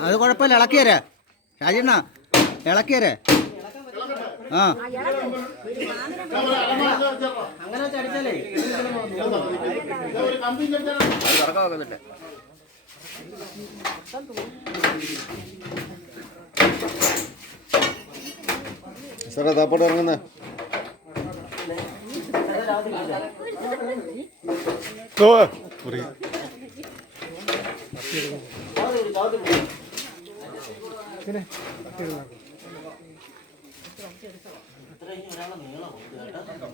അത് കുഴപ്പമില്ല ഇളക്കിയരെ. രാജണ്ണ ഇളക്കിയരെ. ആ. അങ്ങനെ സാറേ താപ്പോട്ട് ഇറങ്ങുന്നേ.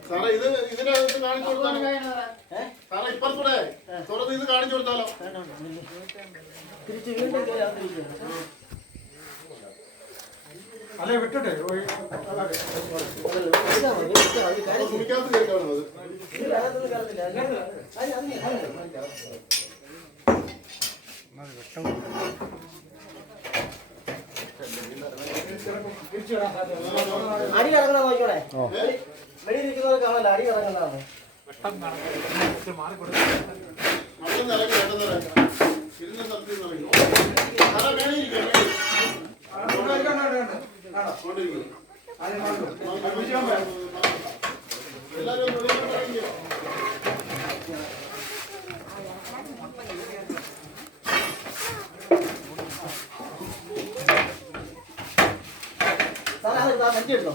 സാറേ ഇത് ഇതിനകത്ത് കാണിച്ചു കൊടുത്താലോ? സാറേ ഇപ്പുറത്തൂടെ. തുറന്ന് ഇത് കാണിച്ചു കൊടുത്താലോ? തിരിച്ച് വീണ്ടും അതിന് വിട്ടിട്ടെ. അടി കിടക്കുന്ന നോക്കിയോടെ വെളിയിരിക്കുന്നവർ കാണാൻ അടി കിടക്കുന്നതാണ് അവിടെ നിലയ്ക്ക് വേണ്ടതല്ലേ ഇരുന്ന സ്ഥലത്ത് നിന്ന് സാറേ വേണേ ഇരിക്കാം കൊണ്ടിരിക്കും എല്ലാവരും ഒന്ന് വെളിയിൽ ഇറങ്ങിയോ? സാറേ അത് ഇതാ വണ്ടി എടുത്തോ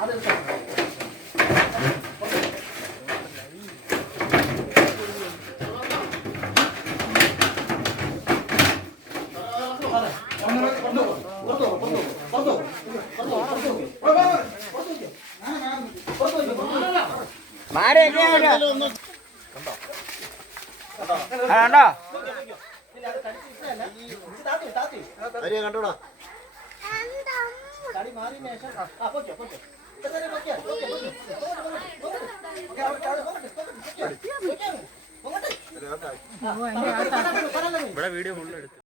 അതെടുത്തോ. പറയല്ലേ നീ? ഇവിടെ വീഡിയോ ഫുള്ള് എടുത്തു.